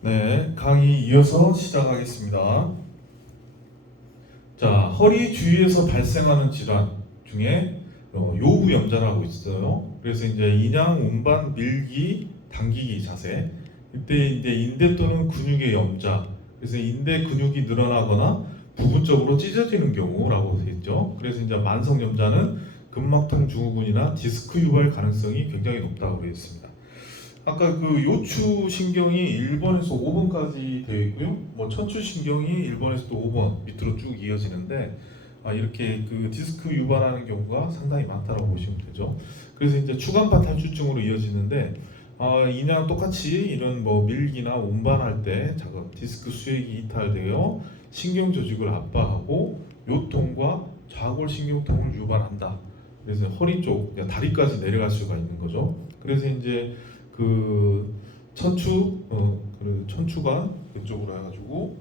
네, 강의 이어서 시작하겠습니다. 자, 허리 주위에서 발생하는 질환 중에 요부염자라고 있어요. 그래서 이제 인양, 운반, 밀기, 당기기 자세. 이때 이제 인대 또는 근육의 염자. 그래서 인대 근육이 늘어나거나 부분적으로 찢어지는 경우라고 되어 있죠. 그래서 이제 만성 염자는 근막통 증후군이나 디스크 유발 가능성이 굉장히 높다고 되어 있습니다. 아까 그 요추 신경이 1번에서 5번까지 되어 있고요. 뭐 천추 신경이 1번에서 또 5번 밑으로 쭉 이어지는데 이렇게 그 디스크 유발하는 경우가 상당히 많다고 보시면 되죠. 그래서 이제 추간파 탈출증으로 이어지는데 이랑 똑같이 이런 뭐 밀기나 운반할 때 작업 디스크 수액이 이탈되어 신경 조직을 압박하고 요통과 좌골 신경통을 유발한다. 그래서 허리 쪽, 다리까지 내려갈 수가 있는 거죠. 그래서 이제 그 천추관 그쪽으로 해가지고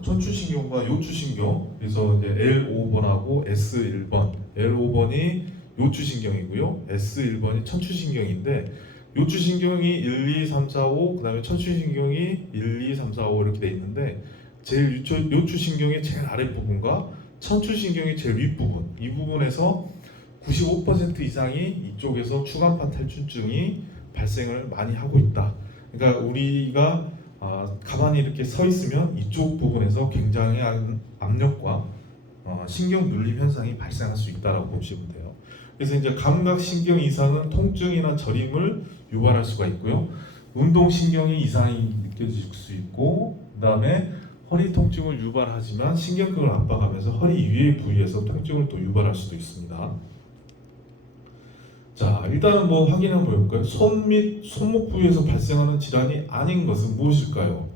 천추신경과 요추신경, 그래서 이제 L5번하고 S1번, L5번이 요추신경이고요, S1번이 천추신경인데 요추신경이 1, 2, 3, 4, 5, 그다음에 천추신경이 1, 2, 3, 4, 5 이렇게 돼 있는데 제일 요추신경의 제일 아랫부분과 천추신경의 제일 윗부분, 이 부분에서 95% 이상이 이쪽에서 추간판 탈출증이 발생을 많이 하고 있다. 그러니까 우리가 가만히 이렇게 서 있으면 이쪽 부분에서 굉장한 압력과 신경 눌림 현상이 발생할 수 있다라고 보시면 돼요. 그래서 이제 감각 신경 이상은 통증이나 저림을 유발할 수가 있고요. 운동 신경이 이상이 느껴질 수 있고, 그다음에 허리 통증을 유발하지만 신경근을 압박하면서 허리 위의 부위에서 통증을 또 유발할 수도 있습니다. 자, 일단은 뭐 확인해 볼까요? 손 및 손목 부위에서 발생하는 질환이 아닌 것은 무엇일까요?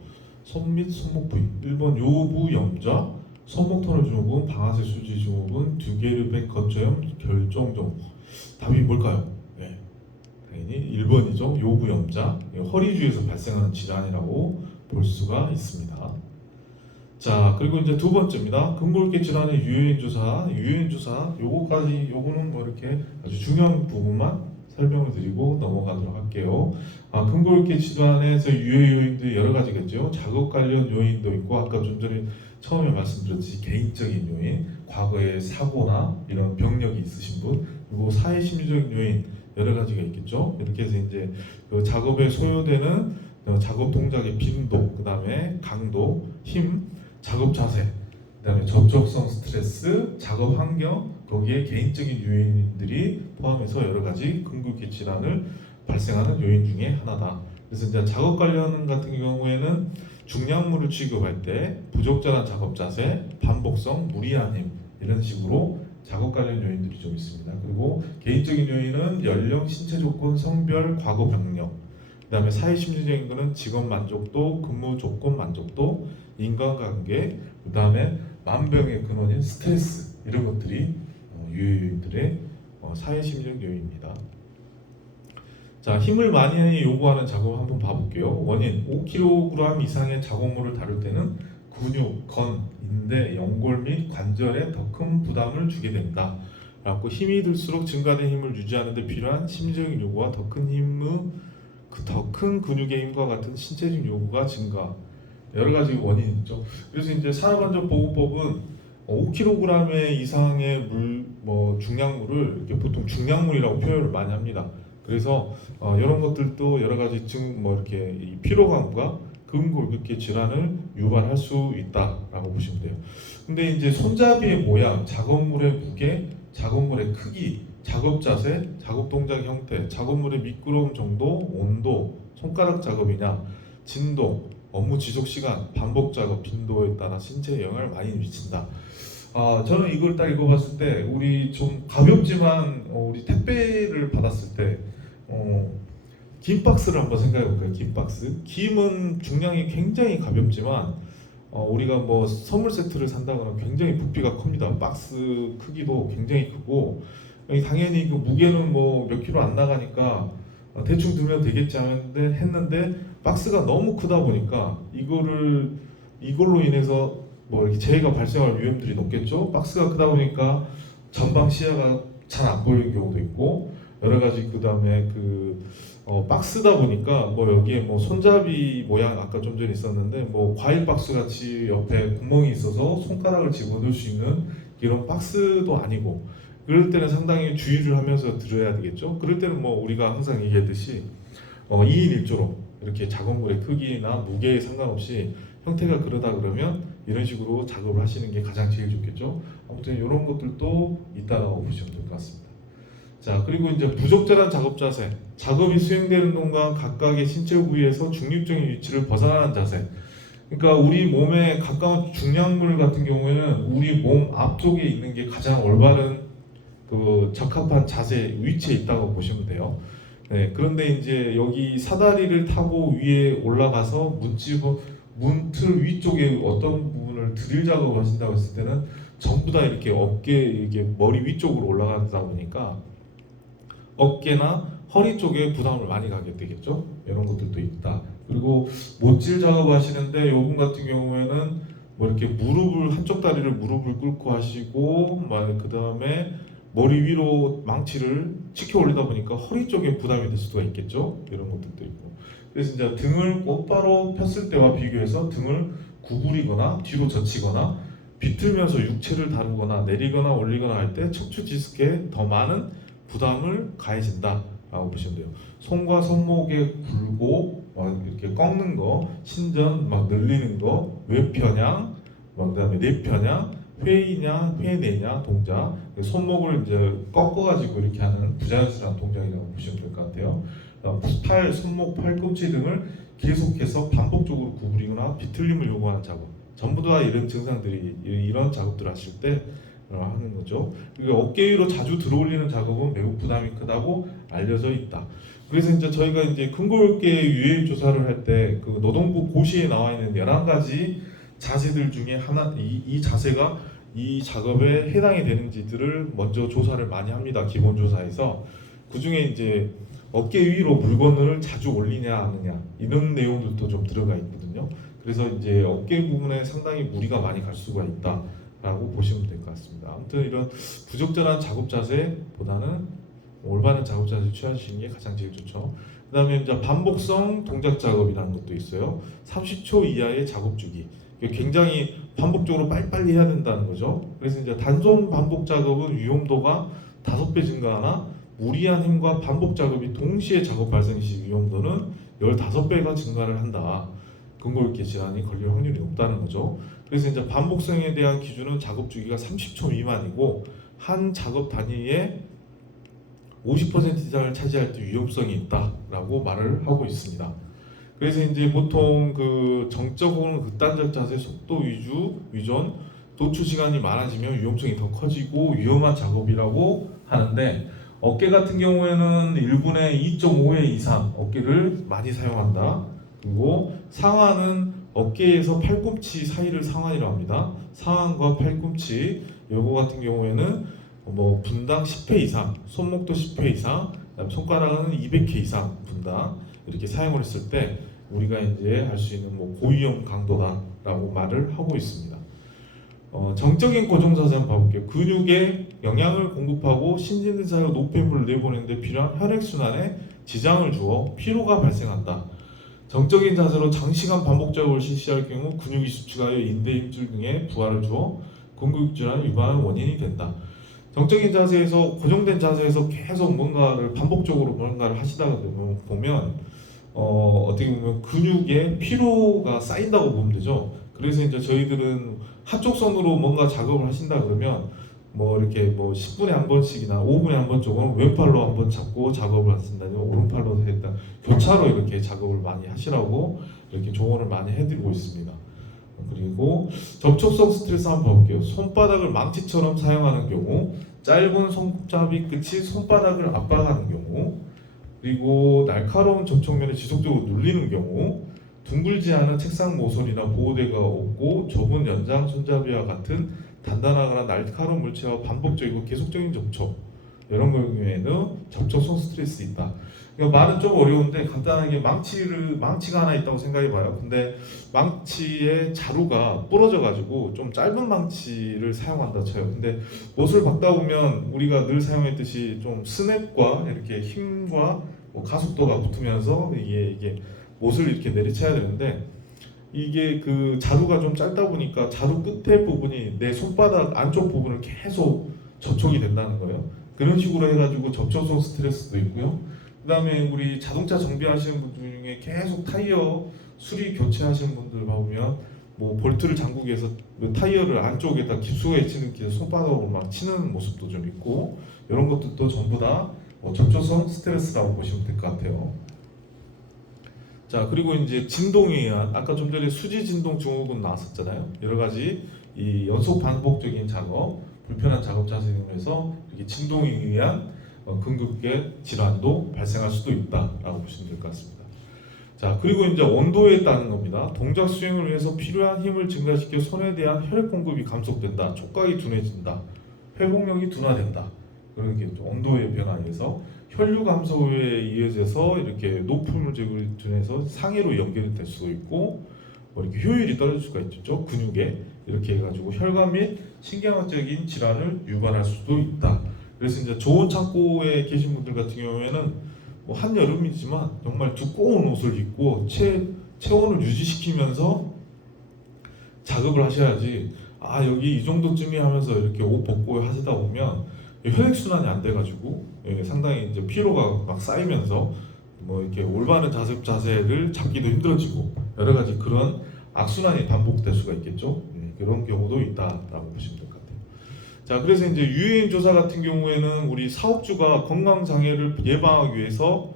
손 및 손목 부위. 1번 요부염자, 손목 터널 증후군, 방아쇠 수지 증후군, 듀게르백 거처염, 결정종. 답이 뭘까요? 네, 당연히 1번이죠. 요부염자. 허리 주위에서 발생하는 질환이라고 볼 수가 있습니다. 자, 그리고 이제 두 번째입니다. 근골격 질환의 유효인 조사. 요거는 뭐 이렇게 아주 중요한 부분만 설명을 드리고 넘어가도록 할게요. 근골격 질환에서 유효 요인도 여러 가지겠죠. 작업 관련 요인도 있고, 아까 좀 전에 처음에 말씀드렸듯이 개인적인 요인, 과거에 사고나 이런 병력이 있으신 분, 그리고 사회 심리적인 요인 여러 가지가 있겠죠. 이렇게 해서 이제 그 작업에 소요되는 작업 동작의 빈도, 그 다음에 강도, 힘, 작업 자세, 그다음에 접촉성 스트레스, 작업 환경, 거기에 개인적인 요인들이 포함해서 여러 가지 근골격 질환을 발생하는 요인 중에 하나다. 그래서 이제 작업 관련 같은 경우에는 중량물을 취급할 때 부적절한 작업 자세, 반복성, 무리한 힘 이런 식으로 작업 관련 요인들이 좀 있습니다. 그리고 개인적인 요인은 연령, 신체 조건, 성별, 과거 병력, 그다음에 사회 심리적인 거는 직업 만족도, 근무 조건 만족도, 인간관계, 그다음에 만병의 근원인 스트레스 이런 것들이 유효인들의 사회 심리적 요인입니다. 자, 힘을 많이 요구하는 작업 한번 봐볼게요. 원인 5kg 이상의 작업물을 다룰 때는 근육, 건, 인대, 연골 및 관절에 더 큰 부담을 주게 된다. 라고 힘이 들수록 증가된 힘을 유지하는 데 필요한 심리적인 요구와 더 큰 근육의 힘과 같은 신체적 요구가 증가. 여러 가지 원인이 있죠. 그래서 이제 산업안전보건법은 5kg 이상의 중량물을 이렇게 보통 중량물이라고 표현을 많이 합니다. 그래서 이런 것들도 여러 가지 이렇게 피로감과 근골격계 질환을 유발할 수 있다라고 보시면 돼요. 근데 이제 손잡이의 모양, 작업물의 무게, 작업물의 크기, 작업 자세, 작업 동작 형태, 작업물의 미끄러움 정도, 온도, 손가락 작업이냐, 진동, 업무 지속 시간, 반복 작업 빈도에 따라 신체에 영향을 많이 미친다. 저는 이걸 딱 읽어봤을 때 우리 좀 가볍지만 우리 택배를 받았을 때 김 박스를 한번 생각해볼까요? 김 박스. 김은 중량이 굉장히 가볍지만 우리가 뭐 선물 세트를 산다거나 굉장히 부피가 큽니다. 박스 크기도 굉장히 크고 당연히 그 무게는 뭐 몇 킬로 안 나가니까 대충 들면 되겠지 했는데 박스가 너무 크다 보니까 이걸로 인해서 뭐 이렇게 재해가 발생할 위험들이 높겠죠. 박스가 크다 보니까 전방 시야가 잘 안 보이는 경우도 있고, 여러 가지 그 다음에 박스다 보니까 뭐 여기에 뭐 손잡이 모양 아까 좀 전에 있었는데 뭐 과일 박스 같이 옆에 구멍이 있어서 손가락을 집어넣을 수 있는 이런 박스도 아니고 그럴 때는 상당히 주의를 하면서 들어야 되겠죠. 그럴 때는 뭐 우리가 항상 얘기했듯이 2인 1조로 이렇게 작업물의 크기나 무게에 상관없이 형태가 그러다 그러면 이런 식으로 작업을 하시는 게 가장 제일 좋겠죠. 아무튼 이런 것들도 있다라고 보시면 될 것 같습니다. 자, 그리고 이제 부적절한 작업 자세, 작업이 수행되는 동안 각각의 신체 부위에서 중립적인 위치를 벗어나는 자세. 그러니까 우리 몸에 가까운 중량물 같은 경우에는 우리 몸 앞쪽에 있는 게 가장 올바른 적합한 자세 위치에 있다고 보시면 돼요. 네, 그런데 이제 여기 사다리를 타고 위에 올라가서 문틀 위쪽에 어떤 부분을 드릴 작업을 하신다고 했을 때는 전부 다 이렇게 어깨 이게 머리 위쪽으로 올라가다 보니까 어깨나 허리 쪽에 부담을 많이 가게 되겠죠. 이런 것들도 있다. 그리고 못질 작업 하시는데 요분 같은 경우에는 뭐 이렇게 한쪽 다리를 무릎을 꿇고 하시고 그 다음에 머리 위로 망치를 치켜 올리다 보니까 허리 쪽에 부담이 될 수가 있겠죠. 이런 것들도 있고. 그래서 이제 등을 곧바로 폈을 때와 비교해서 등을 구부리거나 뒤로 젖히거나 비틀면서 육체를 다루거나 내리거나 올리거나 할 때 척추 디스크에 더 많은 부담을 가해진다라고 보시면 돼요. 손과 손목에 굴고 이렇게 꺾는 거, 신전 늘리는 거, 외편향, 그다음에 내편향, 회의냐, 회내냐 동작, 손목을 이제 꺾어가지고 이렇게 하는 부자연스러운 동작이라고 보시면 될 것 같아요. 손목, 팔꿈치 등을 계속해서 반복적으로 구부리거나 비틀림을 요구하는 작업. 전부 다 이런 증상들이 이런 작업들을 하실 때 하는 거죠. 그리고 어깨 위로 자주 들어올리는 작업은 매우 부담이 크다고 알려져 있다. 그래서 이제 저희가 이제 근골계 유해 조사를 할 때 노동부 고시에 나와 있는 11가지 자세들 중에 하나, 이 자세가 이 작업에 해당이 되는지들을 먼저 조사를 많이 합니다. 기본 조사에서 그 중에 이제 어깨 위로 물건을 자주 올리냐 안 하느냐 이런 내용들도 좀 들어가 있거든요. 그래서 이제 어깨 부분에 상당히 무리가 많이 갈 수가 있다라고 보시면 될 것 같습니다. 아무튼 이런 부적절한 작업 자세보다는 올바른 작업 자세를 취하시는 게 가장 제일 좋죠. 그다음에 이제 반복성 동작 작업이라는 것도 있어요. 30초 이하의 작업 주기. 굉장히 반복적으로 빨리빨리 해야 된다는 거죠. 그래서 이제 단손 반복 작업은 위험도가 5배 증가하나 무리한 힘과 반복 작업이 동시에 작업 발생 시 위험도는 15배가 증가를 한다. 근골계 질환이 걸릴 확률이 높다는 거죠. 그래서 이제 반복성에 대한 기준은 작업 주기가 30초 미만이고 한 작업 단위에 50% 이상을 차지할 때 위험성이 있다라고 말을 하고 있습니다. 그래서 이제 보통 정적 혹은 극단적 자세, 속도 위존, 도출 시간이 많아지면 위험성이 더 커지고 위험한 작업이라고 하는데 어깨 같은 경우에는 1분에 2.5회 이상 어깨를 많이 사용한다. 그리고 상완은 어깨에서 팔꿈치 사이를 상완이라고 합니다. 상완과 팔꿈치 요거 같은 경우에는 분당 10회 이상, 손목도 10회 이상, 손가락은 200회 이상 분당 이렇게 사용을 했을 때 우리가 이제 할 수 있는 고위험 강도다라고 말을 하고 있습니다. 정적인 고정 자세 한번 봐볼게요. 근육에 영양을 공급하고 신진대 사이로 노폐물을 내보내는데 필요한 혈액 순환에 지장을 주어 피로가 발생한다. 정적인 자세로 장시간 반복 작업을 실시할 경우 근육이 수축하여 인대 힘줄 등에 부하를 주어 근육 질환을 유발하는 원인이 된다. 정적인 자세에서 고정된 자세에서 계속 뭔가를 반복적으로 뭔가를 하시다가 보면 어떻게 보면 근육에 피로가 쌓인다고 보면 되죠. 그래서 이제 저희들은 한쪽 손으로 뭔가 작업을 하신다 그러면 이렇게 10분에 한 번씩이나 5분에 한 번 쪽은 왼팔로 한 번 잡고 작업을 하신다면 오른팔로 했다 교차로 이렇게 작업을 많이 하시라고 이렇게 조언을 많이 해드리고 있습니다. 그리고 접촉성 스트레스 한번 볼게요. 손바닥을 망치처럼 사용하는 경우, 짧은 손잡이 끝이 손바닥을 압박하는 경우, 그리고 날카로운 접촉면에 지속적으로 눌리는 경우, 둥글지 않은 책상 모서리나 보호대가 없고 좁은 연장 손잡이와 같은 단단하거나 날카로운 물체와 반복적이고 계속적인 접촉, 이런 경우에는 접촉성 스트레스 있다. 그러니까 말은 좀 어려운데 간단하게 망치가 하나 있다고 생각해봐요. 근데 망치의 자루가 부러져가지고 좀 짧은 망치를 사용한다 쳐요. 근데 못을 박다 보면 우리가 늘 사용했듯이 좀 스냅과 이렇게 힘과 뭐 가속도가 붙으면서 이게 못을 이렇게 내리쳐야 되는데 이게 그 자루가 좀 짧다 보니까 자루 끝에 부분이 내 손바닥 안쪽 부분을 계속 접촉이 된다는 거예요. 그런 식으로 해가지고 접촉성 스트레스도 있고요. 그다음에 우리 자동차 정비하시는 분들 중에 계속 타이어 수리 교체하시는 분들 보면 뭐 볼트를 잠그기 위해서 그 타이어를 안쪽에다 깊숙하게 치는 게 손바닥으로 막 치는 모습도 좀 있고 이런 것들도 전부 다뭐 접촉성 스트레스라고 보시면 될 것 같아요. 자 그리고 이제 진동에 의한 아까 좀 전에 수지 진동 증후군 나왔었잖아요. 여러 가지 이 연속 반복적인 작업, 불편한 작업 자세로 해서 이렇게 진동에 의한 근육계 질환도 발생할 수도 있다라고 보시면 될 것 같습니다. 자 그리고 이제 온도에 따른 겁니다. 동작 수행을 위해서 필요한 힘을 증가시켜 손에 대한 혈액 공급이 감속된다, 촉각이 둔해진다, 회복력이 둔화된다. 그런 게 온도의 변화에 의해서 혈류 감소에 이어져서 이렇게 높은 물질을 둔해서 상해로 연결이 될 수도 있고 뭐 이렇게 효율이 떨어질 수가 있죠. 근육에 이렇게 해가지고 혈관 및 신경학적인 질환을 유발할 수도 있다. 그래서 이제 좋은 창고에 계신 분들 같은 경우에는 뭐 한여름이지만 정말 두꺼운 옷을 입고 체온을 유지시키면서 작업을 하셔야지 아 여기 이 정도쯤이 하면서 이렇게 옷 벗고 하시다 보면 혈액순환이 안 돼가지고 상당히 이제 피로가 막 쌓이면서 뭐 이렇게 올바른 자세를 잡기도 힘들어지고 여러 가지 그런 악순환이 반복될 수가 있겠죠. 그런 경우도 있다라고 보시면 될 것 같아요. 자, 그래서 이제 유해인 조사 같은 경우에는 우리 사업주가 건강 장애를 예방하기 위해서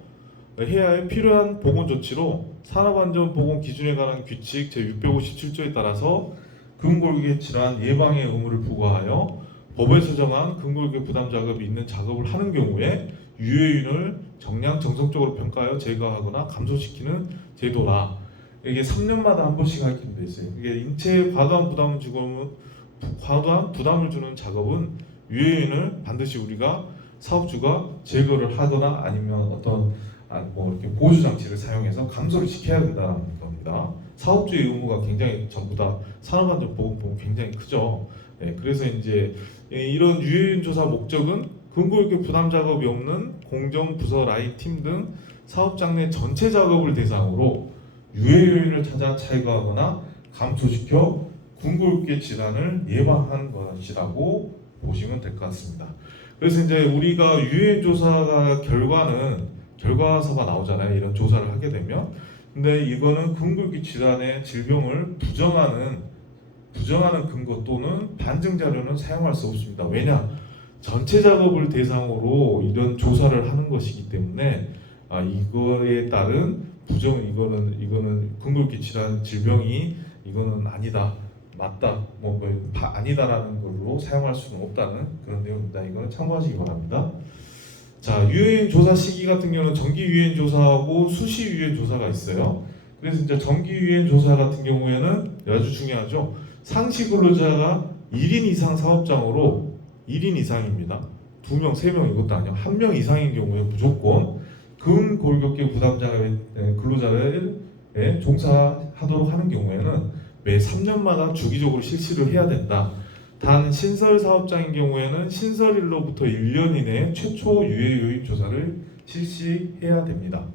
해야 할 필요한 보건 조치로 산업안전보건 기준에 관한 규칙 제657조에 따라서 근골격 질환 예방의 의무를 부과하여 법에서 정한 근골격 부담 작업이 있는 작업을 하는 경우에 유해인을 정량정성적으로 평가하여 제거하거나 감소시키는 제도라. 이게 3년마다 한 번씩 하게 돼 있어요. 이게 인체에 과도한 부담을 주는 작업은 유해인을 반드시 우리가 사업주가 제거를 하거나 아니면 어떤 뭐 이렇게 보조 장치를 사용해서 감소를 시켜야 된다는 겁니다. 사업주의 의무가 굉장히 전부 다 산업안전보건법은 굉장히 크죠. 그래서 이제 이런 유해인 조사 목적은 근골격 부담 작업이 없는 공정 부서 라인 팀 등 사업장 내 전체 작업을 대상으로 유해 요인을 찾아 제거하거나 감소시켜 근골격 질환을 예방하는 것이라고 보시면 될 것 같습니다. 그래서 이제 우리가 유해인 조사가 결과서가 나오잖아요. 이런 조사를 하게 되면. 근데 이거는 근골격 질환의 질병을 부정하는 근거 또는 반증 자료는 사용할 수 없습니다. 왜냐? 전체 작업을 대상으로 이런 조사를 하는 것이기 때문에 이거에 따른 이거는 근골격 질환 질병이 이거는 아니다. 맞다. 아니다라는 걸로 사용할 수는 없다는 그런 내용입니다. 이거는 참고하시기 바랍니다. 자, 유해인 조사 시기 같은 경우는 정기 유해인 조사하고 수시 유해인 조사가 있어요. 그래서 이제 정기 유해인 조사 같은 경우에는 아주 중요하죠. 상시 근로자가 1인 이상 사업장으로 1인 이상입니다. 2명, 3명 이것도 아니에요. 1명 이상인 경우에 무조건 근골격계 부담자의 근로자를 종사하도록 하는 경우에는 매 3년마다 주기적으로 실시를 해야 된다. 단 신설 사업장인 경우에는 신설일로부터 1년 이내에 최초 유해 요인 조사를 실시해야 됩니다.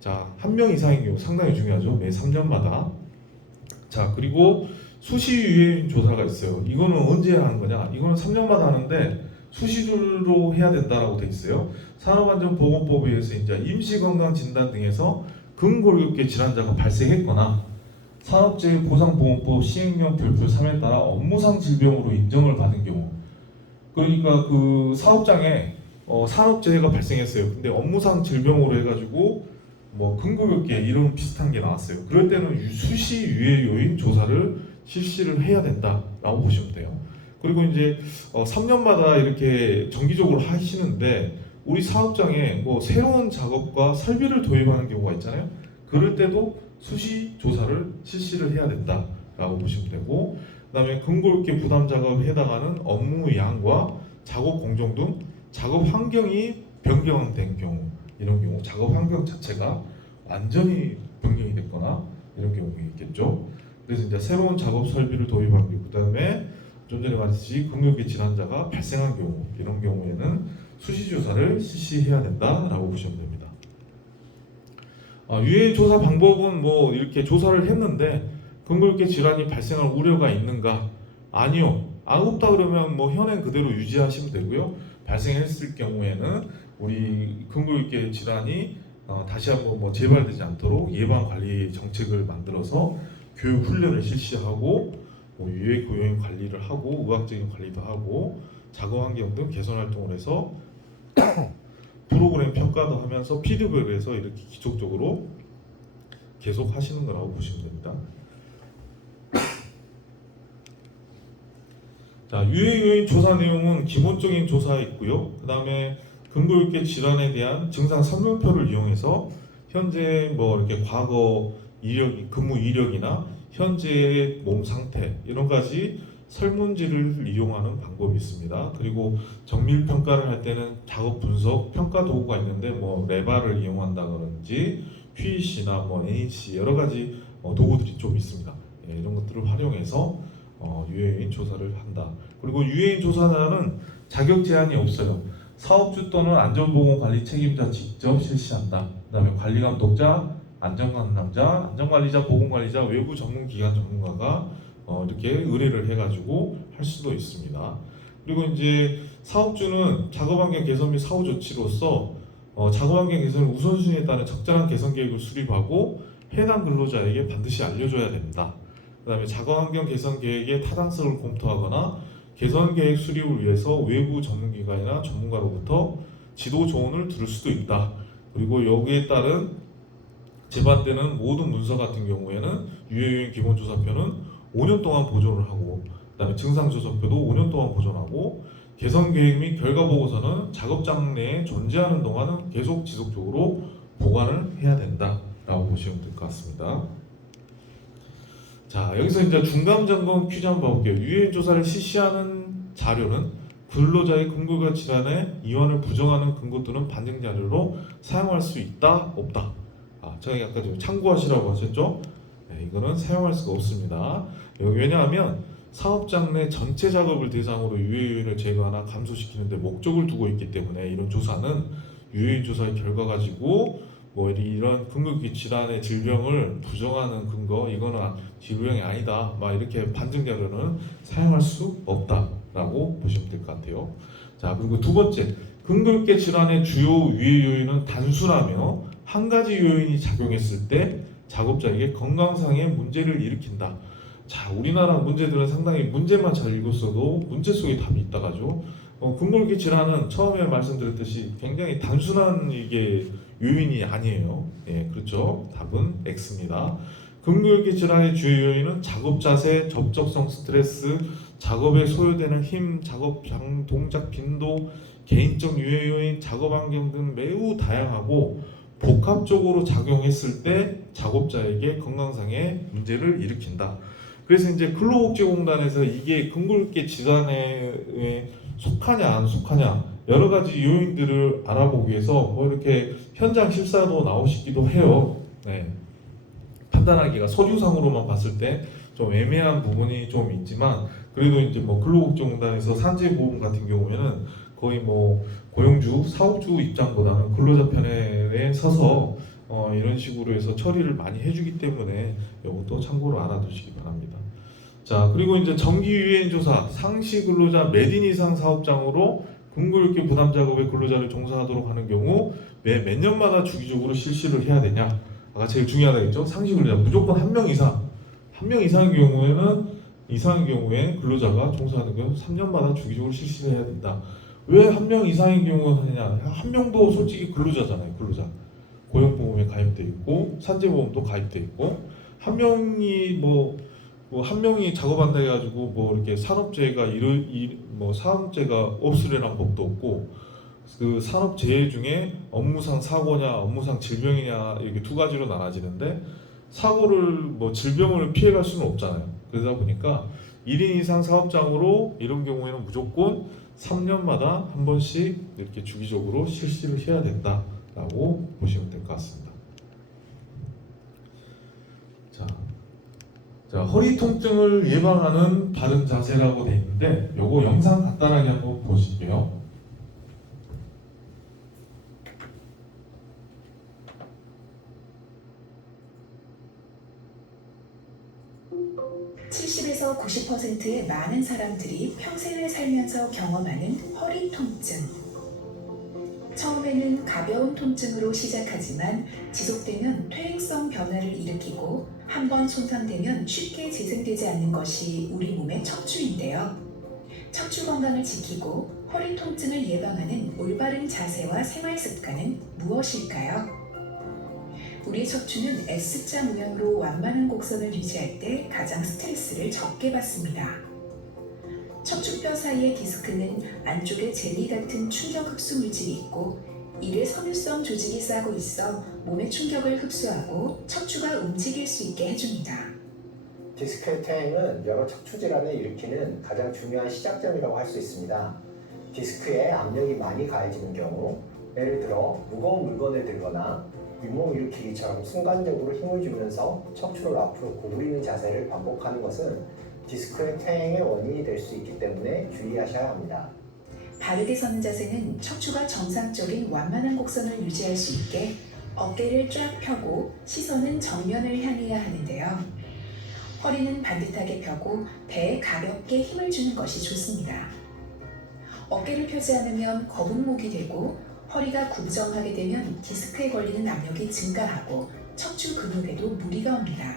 자, 1명 이상인 경우 상당히 중요하죠. 매 3년마다. 자, 그리고 수시 유해인 조사가 있어요. 이거는 언제 하는 거냐? 이거는 3년마다 하는데 수시로 해야 된다라고 돼 있어요. 산업안전보건법에 의해서 이제 임시건강진단 등에서 근골격계 질환자가 발생했거나 산업재해보상보험법 시행령 별표 3에 따라 업무상 질병으로 인정을 받은 경우, 그러니까 그 사업장에 산업재해가 발생했어요. 근데 업무상 질병으로 해가지고 뭐 근골격계 이런 비슷한 게 나왔어요. 그럴 때는 수시 유해 요인 조사를 실시를 해야 된다라고 보시면 돼요. 그리고 이제 3년마다 이렇게 정기적으로 하시는데 우리 사업장에 뭐 새로운 작업과 설비를 도입하는 경우가 있잖아요. 그럴 때도 수시 조사를 실시를 해야 된다라고 보시면 되고, 그다음에 근골격 부담 작업에 해당하는 업무 양과 작업 공정 등 작업 환경이 변경된 경우, 이런 경우 작업 환경 자체가 완전히 변경이 됐거나 이런 경우가 있겠죠. 그래서 이제 새로운 작업 설비를 도입하고, 그다음에 좀 전에 말했듯이 근육의 질환자가 발생한 경우, 이런 경우에는 수시 조사를 실시해야 된다라고 보시면 됩니다. 유해 조사 방법은 뭐 이렇게 조사를 했는데 근골격 질환이 발생할 우려가 있는가? 아니요. 없다 그러면 뭐 현행 그대로 유지하시면 되고요. 발생했을 경우에는 우리 근골격 질환이 다시 한번 뭐 재발되지 않도록 예방 관리 정책을 만들어서 교육 훈련을 실시하고, 뭐 유해 고요인 관리를 하고, 의학적인 관리도 하고, 작업 환경 등 개선 활동을 해서 프로그램 평가도 하면서 피드백을 해서 이렇게 지속적으로 계속 하시는 거라고 보시면 됩니다. 자, 유해 요인 조사 내용은 기본적인 조사 있고요. 그 다음에 근골격 질환에 대한 증상 설명표를 이용해서 현재 뭐 이렇게 과거 이력, 근무 이력이나 현재의 몸 상태 이런 가지 설문지를 이용하는 방법이 있습니다. 그리고 정밀 평가를 할 때는 작업 분석 평가 도구가 있는데 뭐 레바를 이용한다든지 PEC나 뭐 NEC 여러 가지 도구들이 좀 있습니다. 예, 이런 것들을 활용해서 유해인 조사를 한다. 그리고 유해인 조사자는 자격 제한이 없어요. 사업주 또는 안전보건관리 책임자 직접 실시한다. 그다음에 관리감독자, 안전관람자, 안전관리자, 보건관리자, 외부 전문기관 전문가가 이렇게 의뢰를 해가지고 할 수도 있습니다. 그리고 이제 사업주는 작업환경 개선 및 사후 조치로서 작업환경 개선을 우선순위에 따른 적절한 개선 계획을 수립하고 해당 근로자에게 반드시 알려줘야 됩니다. 그 다음에 작업환경 개선 계획의 타당성을 검토하거나 개선 계획 수립을 위해서 외부 전문기관이나 전문가로부터 지도 조언을 들을 수도 있다. 그리고 여기에 따른 제반되는 모든 문서 같은 경우에는 유해요인 기본조사표는 5년 동안 보존을 하고, 그다음에 증상조사표도 5년 동안 보존하고, 개선 계획 및 결과 보고서는 작업장 내에 존재하는 동안은 계속 지속적으로 보관을 해야 된다라고 보시면 될 것 같습니다. 자, 여기서 이제 중간 점검 퀴즈 한번 봐볼게요. 유해인 조사를 실시하는 자료는 근로자의 근골격 질환의 이완을 부정하는 근거 또는 반증 자료로 사용할 수 있다, 없다. 제가 아까 좀 참고하시라고 하셨죠? 네, 이거는 사용할 수가 없습니다. 왜냐하면 사업장 내 전체 작업을 대상으로 유해 요인을 제거하나 감소시키는 데 목적을 두고 있기 때문에 이런 조사는 유해 조사의 결과 가지고 뭐 이런 근골격 질환의 질병을 부정하는 근거, 이거는 질병이 아니다, 막 이렇게 반증 자료는 사용할 수 없다라고 보시면 될 것 같아요. 자, 그리고 두 번째, 근골격 질환의 주요 유해 요인은 단순하며 한 가지 요인이 작용했을 때 작업자에게 건강상의 문제를 일으킨다. 자, 우리나라 문제들은 상당히 문제만 잘 읽었어도 문제 속에 답이 있다가죠. 근골격 질환은 처음에 말씀드렸듯이 굉장히 단순한 이게 요인이 아니에요. 예, 그렇죠. 답은 X입니다. 근골격 질환의 주요 요인은 작업 자세, 접촉성 스트레스, 작업에 소요되는 힘, 작업 동작 빈도, 개인적 유해 요인, 작업 환경 등 매우 다양하고 복합적으로 작용했을 때 작업자에게 건강상의 문제를 일으킨다. 그래서 이제 근로복지공단에서 이게 근골격 질환에 속하냐 안 속하냐 여러 가지 요인들을 알아보기 위해서 뭐 이렇게 현장 실사도 나오시기도 해요. 네. 판단하기가 서류상으로만 봤을 때 좀 애매한 부분이 좀 있지만, 그래도 이제 뭐 근로복지공단에서 산재보험 같은 경우에는 거의 뭐 고용주, 사업주 입장보다는 근로자 편에 서서 이런 식으로 해서 처리를 많이 해주기 때문에 이것도 참고로 알아두시기 바랍니다. 자, 그리고 이제 정기 유해인 조사, 상시 근로자 매딘 이상 사업장으로 근골격 부담 작업의 근로자를 종사하도록 하는 경우 매 몇 년마다 주기적으로 실시를 해야 되냐? 아까 제일 중요하다겠죠? 상시 근로자 무조건 한 명 이상, 한 명 이상의 경우에 근로자가 종사하는 경우 3년마다 주기적으로 실시를 해야 된다. 왜 한 명 이상의 경우 하느냐? 한 명도 솔직히 근로자잖아요. 근로자. 고용보험에 가입돼 있고 산재보험도 가입돼 있고, 한 명이 한 명이 작업한다 해가지고 뭐 이렇게 산업재해가 뭐 사업재해가 없으려는 법도 없고, 그 산업재해 중에 업무상 사고냐 업무상 질병이냐 이렇게 두 가지로 나눠지는데, 사고를 뭐 질병을 피해갈 수는 없잖아요. 그러다 보니까 1인 이상 사업장으로 이런 경우에는 무조건 3년마다 한 번씩 이렇게 주기적으로 실시를 해야 된다라고 보시면 될 것 같습니다. 자, 허리 통증을 예방하는 바른 자세라고 되어 있는데 요거 영상 간단하게 한번 보실게요. (70에서 90%의) 많은 사람들이 평생을 살면서 경험하는 허리 통증. 처음에는 가벼운 통증으로 시작하지만 지속되면 퇴행성 변화를 일으키고 한번 손상되면 쉽게 재생되지 않는 것이 우리 몸의 척추인데요. 척추 건강을 지키고 허리 통증을 예방하는 올바른 자세와 생활 습관은 무엇일까요? 우리의 척추는 S자 모양으로 완만한 곡선을 유지할 때 가장 스트레스를 적게 받습니다. 척추뼈 사이의 디스크는 안쪽에 젤리 같은 충격 흡수 물질이 있고 이를 섬유성 조직이 싸고 있어 몸의 충격을 흡수하고 척추가 움직일 수 있게 해줍니다. 디스크의 퇴행은 여러 척추 질환을 일으키는 가장 중요한 시작점이라고 할 수 있습니다. 디스크에 압력이 많이 가해지는 경우, 예를 들어 무거운 물건을 들거나 윗몸 일으키기처럼 순간적으로 힘을 주면서 척추를 앞으로 구부리는 자세를 반복하는 것은 디스크의 퇴행의 원인이 될 수 있기 때문에 주의하셔야 합니다. 바르게 서는 자세는 척추가 정상적인 완만한 곡선을 유지할 수 있게 어깨를 쫙 펴고 시선은 정면을 향해야 하는데요. 허리는 반듯하게 펴고 배에 가볍게 힘을 주는 것이 좋습니다. 어깨를 펴지 않으면 거북목이 되고 허리가 구부정하게 되면 디스크에 걸리는 압력이 증가하고 척추 근육에도 무리가 옵니다.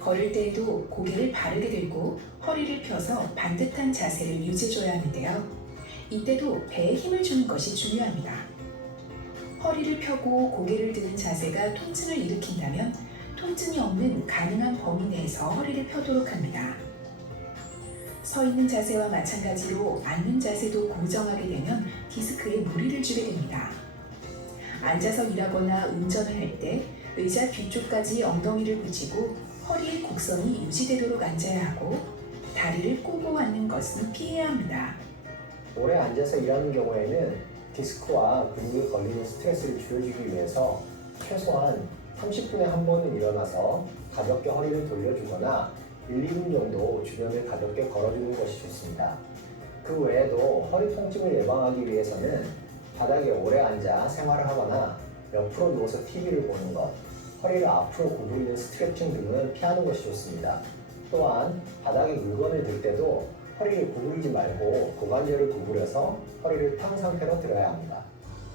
걸을 때에도 고개를 바르게 들고 허리를 펴서 반듯한 자세를 유지해줘야 하는데요. 이때도 배에 힘을 주는 것이 중요합니다. 허리를 펴고 고개를 드는 자세가 통증을 일으킨다면 통증이 없는 가능한 범위 내에서 허리를 펴도록 합니다. 서 있는 자세와 마찬가지로 앉는 자세도 고정하게 되면 디스크에 무리를 주게 됩니다. 앉아서 일하거나 운전을 할 때 의자 뒤쪽까지 엉덩이를 붙이고 허리의 곡선이 유지되도록 앉아야 하고 다리를 꼬고 앉는 것은 피해야 합니다. 오래 앉아서 일하는 경우에는 디스크와 근육에 걸리는 스트레스를 줄여주기 위해서 최소한 30분에 한 번은 일어나서 가볍게 허리를 돌려주거나 1, 2분 정도 주변을 가볍게 걸어주는 것이 좋습니다. 그 외에도 허리 통증을 예방하기 위해서는 바닥에 오래 앉아 생활을 하거나 옆으로 누워서 TV를 보는 것, 허리를 앞으로 구부리는 스트레칭 등은 피하는 것이 좋습니다. 또한 바닥에 물건을 들 때도 허리를 구부리지 말고 고관절을 구부려서 허리를 편 상태로 들어야 합니다.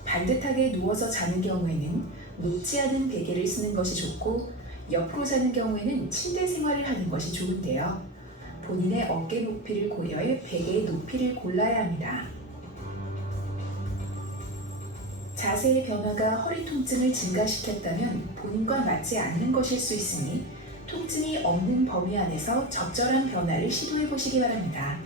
반듯하게 누워서 자는 경우에는 높지 않은 베개를 쓰는 것이 좋고 옆으로 자는 경우에는 침대 생활을 하는 것이 좋은데요. 본인의 어깨 높이를 고려해 베개의 높이를 골라야 합니다. 자세의 변화가 허리 통증을 증가시켰다면 본인과 맞지 않는 것일 수 있으니 통증이 없는 범위 안에서 적절한 변화를 시도해 보시기 바랍니다.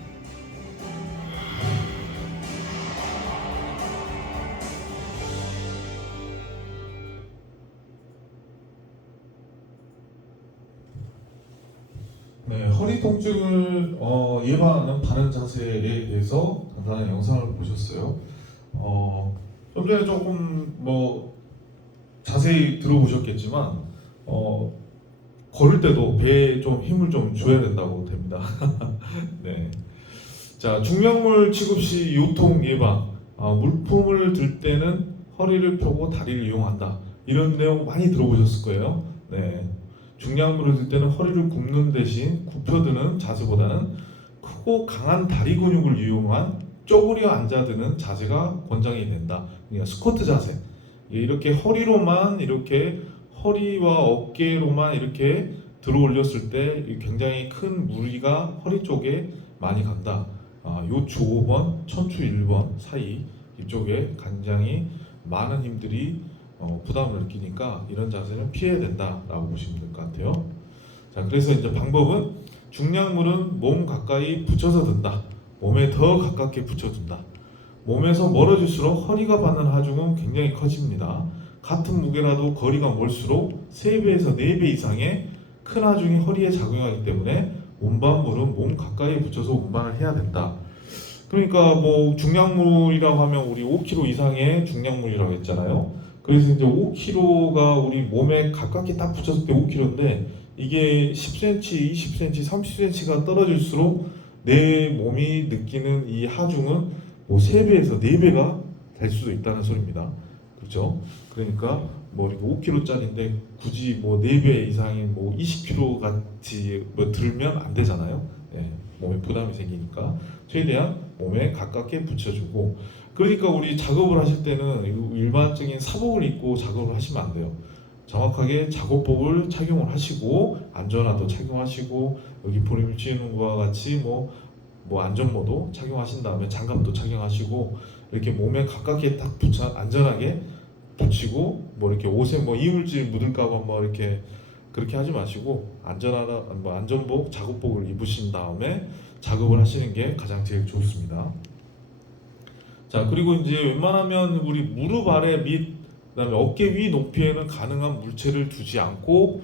네, 허리 통증을 예방하는 바른 자세에 대해서 간단한 영상을 보셨어요. 좀 전에 조금 자세히 들어보셨겠지만 걸을 때도 배에 좀 힘을 좀 줘야 된다고 됩니다. 네. 자, 중량물 취급 시 요통 예방. 물품을 들 때는 허리를 펴고 다리를 이용한다. 이런 내용 많이 들어보셨을 거예요. 네. 중량물을 들 때는 허리를 굽는 대신 굽혀드는 자세보다는 크고 강한 다리 근육을 이용한 쪼그려 앉아드는 자세가 권장이 된다. 그러니까 스쿼트 자세. 이렇게 허리로만 이렇게 허리와 어깨로만 이렇게 들어 올렸을 때 굉장히 큰 무리가 허리 쪽에 많이 간다. 요추 5번, 천추 1번 사이 이쪽에 굉장히 많은 힘들이 부담을 느끼니까 이런 자세는 피해야 된다라고 보시면 될 것 같아요. 자, 그래서 이제 방법은 중량물은 몸 가까이 붙여서 든다. 몸에 더 가깝게 붙여둔다. 몸에서 멀어질수록 허리가 받는 하중은 굉장히 커집니다. 같은 무게라도 거리가 멀수록 3배에서 4배 이상의 큰 하중이 허리에 작용하기 때문에 운반물은 몸 가까이 붙여서 운반을 해야 된다. 그러니까 뭐 중량물이라고 하면 우리 5kg 이상의 중량물이라고 했잖아요. 그래서 이제 5kg가 우리 몸에 가깝게 딱 붙였을 때 5kg인데 이게 10cm, 20cm, 30cm가 떨어질수록 내 몸이 느끼는 이 하중은 뭐 3배에서 4배가 될 수도 있다는 소리입니다. 그렇죠? 그러니까 뭐 이렇게 5kg짜리인데 굳이 뭐 4배 이상의 뭐 20kg 같이 뭐 들면 안 되잖아요. 예, 몸에 부담이 생기니까 최대한 몸에 가깝게 붙여주고, 그러니까 우리 작업을 하실 때는 일반적인 사복을 입고 작업을 하시면 안 돼요. 정확하게 작업복을 착용을 하시고 안전화도 착용하시고 여기 보리물 찌는 것과 같이 뭐 안전모도 착용하신 다음에 장갑도 착용하시고 이렇게 몸에 가깝게 딱 붙여 안전하게 붙이고 뭐 이렇게 옷에 뭐 이물질 묻을까봐 뭐 이렇게 그렇게 하지 마시고 안전복 작업복을 입으신 다음에 작업을 하시는 게 가장 제일 좋습니다. 자, 그리고 이제 웬만하면 우리 무릎 아래 및 그다음에 어깨 위 높이에는 가능한 물체를 두지 않고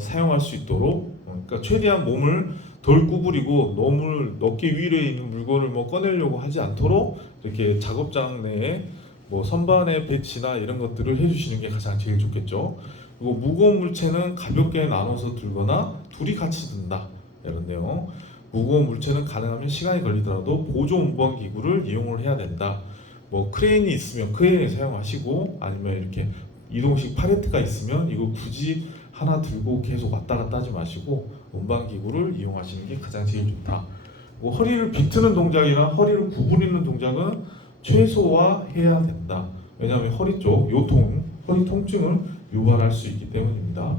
사용할 수 있도록 그러니까 최대한 몸을 덜 구부리고 너무 어깨 위에 있는 물건을 뭐 꺼내려고 하지 않도록 이렇게 작업장 내에 뭐 선반의 배치나 이런 것들을 해주시는 게 가장 제일 좋겠죠. 그리고 무거운 물체는 가볍게 나눠서 들거나 둘이 같이 든다 이런 내용. 무거운 물체는 가능하면 시간이 걸리더라도 보조 운반 기구를 이용을 해야 된다. 뭐 크레인이 있으면 크레인을 사용하시고 아니면 이렇게 이동식 팔레트가 있으면 이거 굳이 하나 들고 계속 왔다 갔다 하지 마시고 운반 기구를 이용하시는 게 가장 제일 좋다. 뭐 허리를 비트는 동작이나 허리를 구부리는 동작은 최소화해야 된다. 왜냐하면 허리 쪽 요통, 허리 통증을 유발할 수 있기 때문입니다.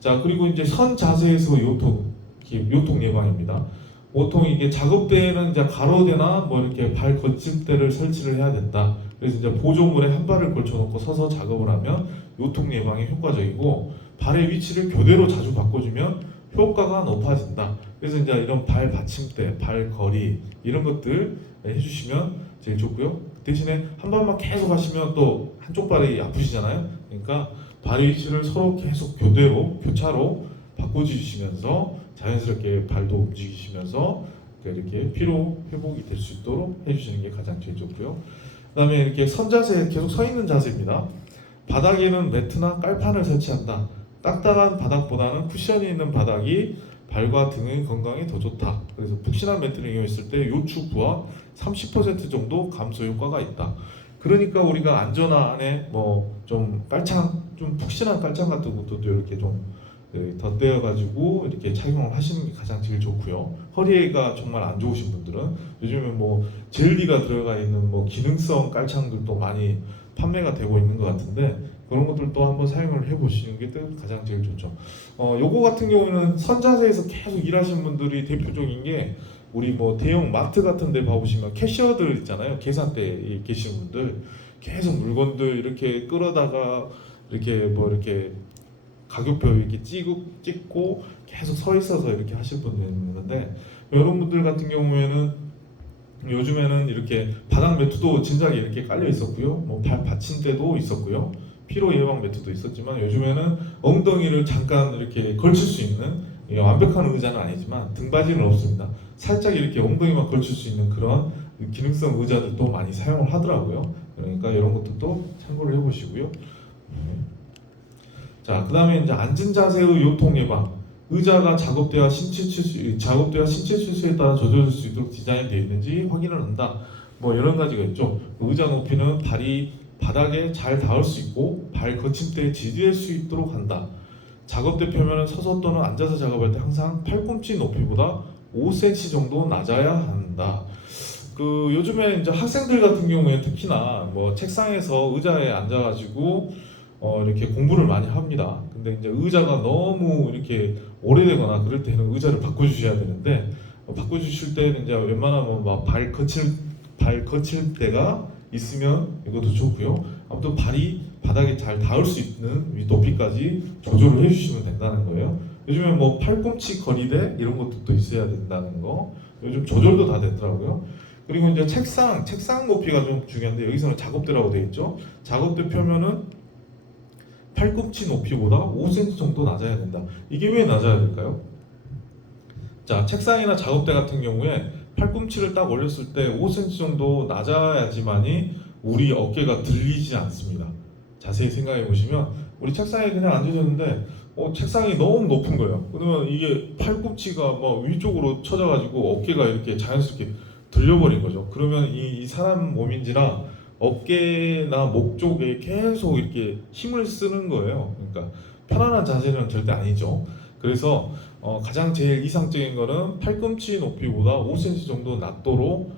자, 그리고 이제 선 자세에서 요통 예방입니다. 보통 이게 작업대에는 이제 가로대나 뭐 이렇게 발 거침대를 설치를 해야 된다. 그래서 이제 보조물에 한 발을 걸쳐놓고 서서 작업을 하면 요통 예방에 효과적이고 발의 위치를 교대로 자주 바꿔주면 효과가 높아진다. 그래서 이제 이런 발 받침대, 발 거리 이런 것들 해주시면 제일 좋고요. 대신에 한 발만 계속 하시면 또 한쪽 발이 아프시잖아요. 그러니까 발의 위치를 서로 계속 교차로 바꿔주시면서 자연스럽게 발도 움직이시면서 이렇게 피로 회복이 될 수 있도록 해주시는 게 가장 제일 좋고요. 그다음에 이렇게 선 자세, 계속 서 있는 자세입니다. 바닥에는 매트나 깔판을 설치한다. 딱딱한 바닥보다는 쿠션이 있는 바닥이 발과 등의 건강에 더 좋다. 그래서 푹신한 매트를 이용했을 때 요추 부하 30% 정도 감소 효과가 있다. 그러니까 우리가 안전화 안에 뭐 좀 깔창, 좀 푹신한 깔창 같은 것도 이렇게 좀 덧대어가지고 이렇게 착용을 하시는 게 가장 제일 좋고요. 허리가 정말 안 좋으신 분들은 요즘에 뭐 젤리가 들어가 있는 뭐 기능성 깔창들도 많이 판매가 되고 있는 것 같은데 그런 것들도 한번 사용을 해보시는 게 가장 제일 좋죠. 요거 같은 경우는 선 자세에서 계속 일하시는 분들이 대표적인 게 우리 뭐 대형 마트 같은 데 봐보시면 캐셔들 있잖아요. 계산대에 계시는 분들 계속 물건들 이렇게 끌어다가 이렇게 뭐 이렇게 가격표 이렇게 찍고 계속 서 있어서 이렇게 하실 분들 있는데 여러분들 같은 경우에는 요즘에는 이렇게 바닥 매트도 진작에 이렇게 깔려 있었고요. 뭐 발 받침대도 있었고요. 피로 예방 매트도 있었지만 요즘에는 엉덩이를 잠깐 이렇게 걸칠 수 있는 완벽한 의자는 아니지만 등받이는 없습니다. 살짝 이렇게 엉덩이만 걸칠 수 있는 그런 기능성 의자들도 많이 사용을 하더라고요. 그러니까 이런 것들도 참고를 해보시고요. 자, 그 다음에 이제 앉은 자세의 요통 예방. 의자가 작업대와 신체 치수에 따라 조절될 수 있도록 디자인되어 있는지 확인을 한다. 뭐 이런 가지가 있죠. 의자 높이는 발이 바닥에 잘 닿을 수 있고 발 거침대에 지지할 수 있도록 한다. 작업대 표면은 서서 또는 앉아서 작업할 때 항상 팔꿈치 높이보다 5cm 정도 낮아야 한다. 그 요즘에 이제 학생들 같은 경우에 특히나 뭐 책상에서 의자에 앉아가지고 이렇게 공부를 많이 합니다. 근데 이제 의자가 너무 이렇게 오래되거나 그럴 때는 의자를 바꿔주셔야 되는데 바꿔주실 때는 이제 웬만하면 막 발 거칠 때가 있으면 이것도 좋고요. 아무튼 발이 바닥에 잘 닿을 수 있는 높이까지 조절을 해주시면 된다는 거예요. 요즘에 뭐 팔꿈치 거리대 이런 것도 있어야 된다는 거. 요즘 조절도 다 됐더라고요. 그리고 이제 책상 높이가 좀 중요한데 여기서는 작업대라고 되어 있죠. 작업대 표면은 팔꿈치 높이보다 5cm 정도 낮아야 된다. 이게 왜 낮아야 될까요? 자, 책상이나 작업대 같은 경우에 팔꿈치를 딱 올렸을 때 5cm 정도 낮아야지만이 우리 어깨가 들리지 않습니다. 자세히 생각해 보시면 우리 책상에 그냥 앉으셨는데 책상이 너무 높은 거예요. 그러면 이게 팔꿈치가 막 위쪽으로 쳐져가지고 어깨가 이렇게 자연스럽게 들려버린 거죠. 그러면 이 사람 몸인지라 어깨나 목 쪽에 계속 이렇게 힘을 쓰는 거예요. 그러니까 편안한 자세는 절대 아니죠. 그래서 가장 제일 이상적인 거는 팔꿈치 높이보다 5cm 정도 낮도록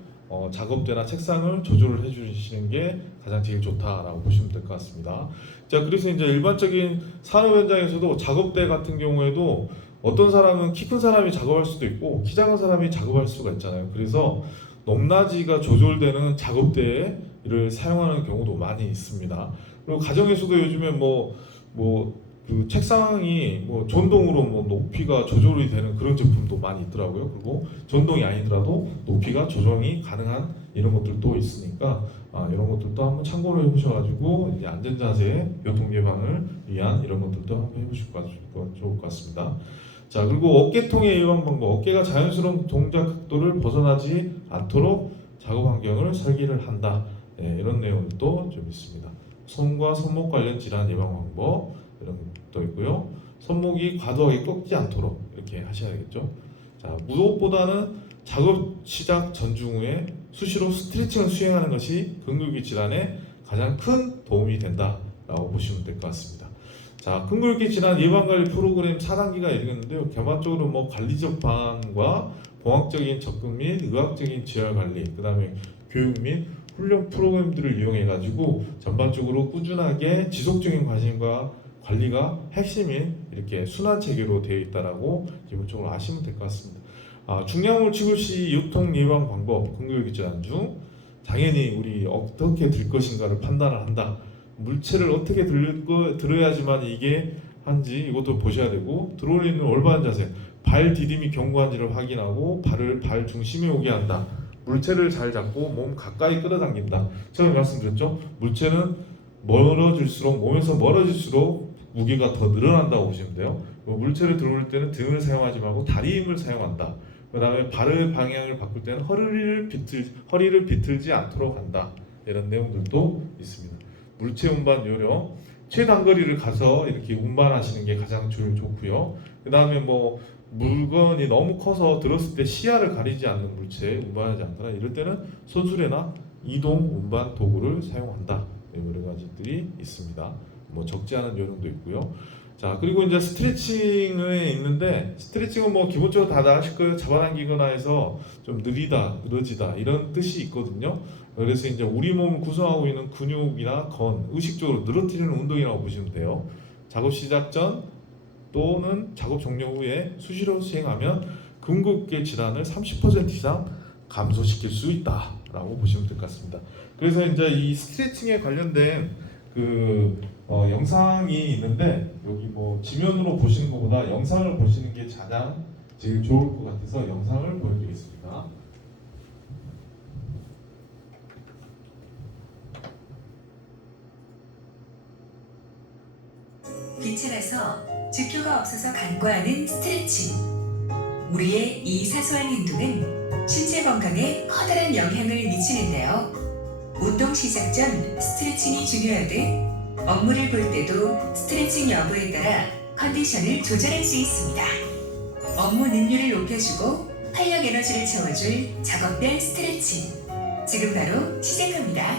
작업대나 책상을 조절을 해주시는 게 가장 제일 좋다라고 보시면 될 것 같습니다. 자, 그래서 이제 일반적인 산업 현장에서도 작업대 같은 경우에도 어떤 사람은 키 큰 사람이 작업할 수도 있고 키 작은 사람이 작업할 수가 있잖아요. 그래서 높낮이가 조절되는 작업대를 사용하는 경우도 많이 있습니다. 그리고 가정에서도 요즘에 그 책상이 전동으로 높이가 조절이 되는 그런 제품도 많이 있더라고요. 그리고 전동이 아니더라도 높이가 조정이 가능한 이런 것들도 있으니까 이런 것들도 한번 참고를 해보셔가지고 이제 안전자세, 교통 예방을 위한 이런 것들도 한번 해보실 것 좋을 것 같습니다. 자, 그리고 어깨통의 예방 방법, 어깨가 자연스러운 동작 각도를 벗어나지 않도록 작업 환경을 설계를 한다. 이런 내용도 좀 있습니다. 손과 손목 관련 질환 예방 방법 이런 것도 있고요. 손목이 과도하게 꺾지 않도록 이렇게 하셔야겠죠. 자, 무엇보다는 작업 시작 전중 후에 수시로 스트레칭을 수행하는 것이 근육의 질환에 가장 큰 도움이 된다라고 보시면 될 것 같습니다. 자, 근육의 질환 예방관리 프로그램 4단계가 있는데요. 개괄적으로 관리적 방안과 봉학적인 접근 및 의학적인 재활 관리, 그 다음에 교육 및 훈련 프로그램들을 이용해 가지고 전반적으로 꾸준하게 지속적인 관심과 관리가 핵심인 이렇게 순환 체계로 되어 있다라고 기본적으로 아시면 될 것 같습니다. 중량물 취급 시 유통 예방 방법, 근육의 질환 중 당연히 우리 어떻게 들 것인가를 판단을 한다. 물체를 어떻게 들어야지만 이게 한지 이것도 보셔야 되고 들어올리는 올바른 자세, 발 디딤이 견고한지를 확인하고 발을 발 중심에 오게 한다. 물체를 잘 잡고 몸 가까이 끌어당긴다. 처음에 말씀드렸죠. 물체는 멀어질수록 몸에서 멀어질수록 무게가 더 늘어난다고 보시면 돼요. 물체를 들어올 때는 등을 사용하지 말고 다리 힘을 사용한다. 그 다음에 발의 방향을 바꿀 때는 허리를 비틀지 않도록 한다. 이런 내용들도 있습니다. 물체 운반 요령, 최단거리를 가서 이렇게 운반하시는 게 가장 좋고요. 그 다음에 물건이 너무 커서 들었을 때 시야를 가리지 않는 물체에 운반하지 않거나 이럴 때는 손수레나 이동 운반 도구를 사용한다. 여러 가지들이 있습니다. 적지 않은 요령도 있고요. 자, 그리고 이제 스트레칭에 있는데 스트레칭은 기본적으로 다 아실 거예요. 잡아당기거나 해서 좀 느리다, 늘어지다 이런 뜻이 있거든요. 그래서 이제 우리 몸을 구성하고 있는 근육이나 의식적으로 늘어뜨리는 운동이라고 보시면 돼요. 작업 시작 전 또는 작업 종료 후에 수시로 수행하면 근육계 질환을 30% 이상 감소시킬 수 있다라고 보시면 될 것 같습니다. 그래서 이제 이 스트레칭에 관련된 영상이 있는데 여기 지면으로 보시는 것보다 영상을 보시는 게 가장 제일 좋을 것 같아서 영상을 보여드리겠습니다. 귀찮아서 지표가 없어서 간과하는 스트레칭. 우리의 이 사소한 행동은 신체 건강에 커다란 영향을 미치는데요. 운동 시작 전 스트레칭이 중요하듯 업무를 볼 때도 스트레칭 여부에 따라 컨디션을 조절할 수 있습니다. 업무 능률을 높여주고 활력 에너지를 채워줄 작업별 스트레칭. 지금 바로 시작합니다.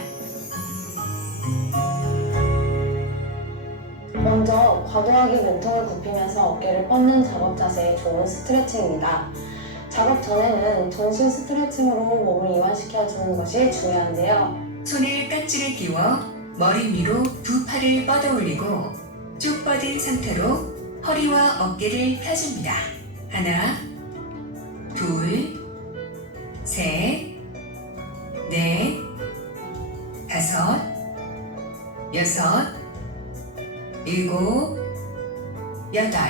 먼저 과도하게 몸통을 굽히면서 어깨를 뻗는 작업 자세에 좋은 스트레칭입니다. 작업 전에는 전신 스트레칭으로 몸을 이완시켜주는 것이 중요한데요. 손을 깍지를 끼워 머리 위로 두 팔을 뻗어 올리고 쭉 뻗은 상태로 허리와 어깨를 펴줍니다. 하나, 둘, 셋, 넷, 다섯, 여섯, 일곱, 여덟.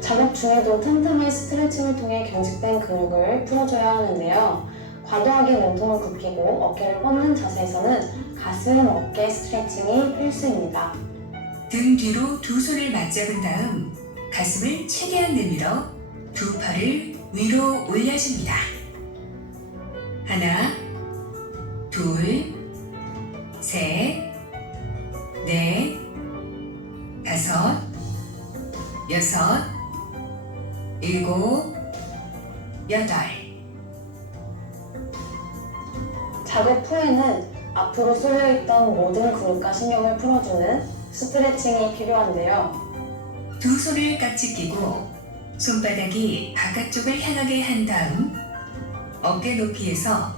작업 중에도 틈틈이 스트레칭을 통해 경직된 근육을 풀어줘야 하는데요. 과도하게 몸통을 굽히고 어깨를 뻗는 자세에서는 가슴, 어깨 스트레칭이 필수입니다. 등 뒤로 두 손을 맞잡은 다음 가슴을 최대한 내밀어 두 팔을 위로 올려줍니다. 하나, 둘, 셋, 넷, 다섯, 여섯, 일곱, 여덟. 작업 후에는 앞으로 쏠려있던 모든 근육과 신경을 풀어주는 스트레칭이 필요한데요. 두 손을 깍지 끼고 손바닥이 바깥쪽을 향하게 한 다음 어깨 높이에서